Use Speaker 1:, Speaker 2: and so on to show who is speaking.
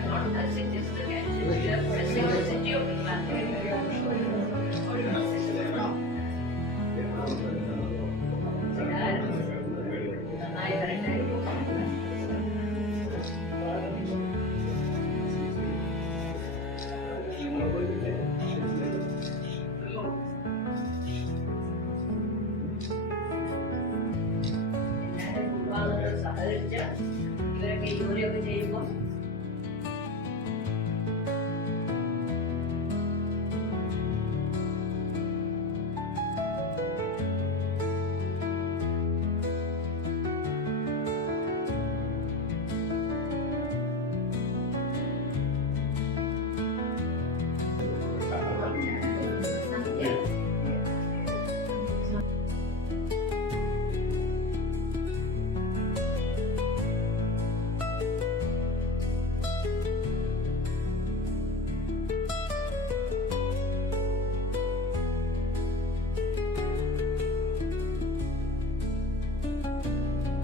Speaker 1: Hors hurtingskt frður get filt Sunbergen Digital
Speaker 2: skraiði daginuHAX Kullvarmur sagliðja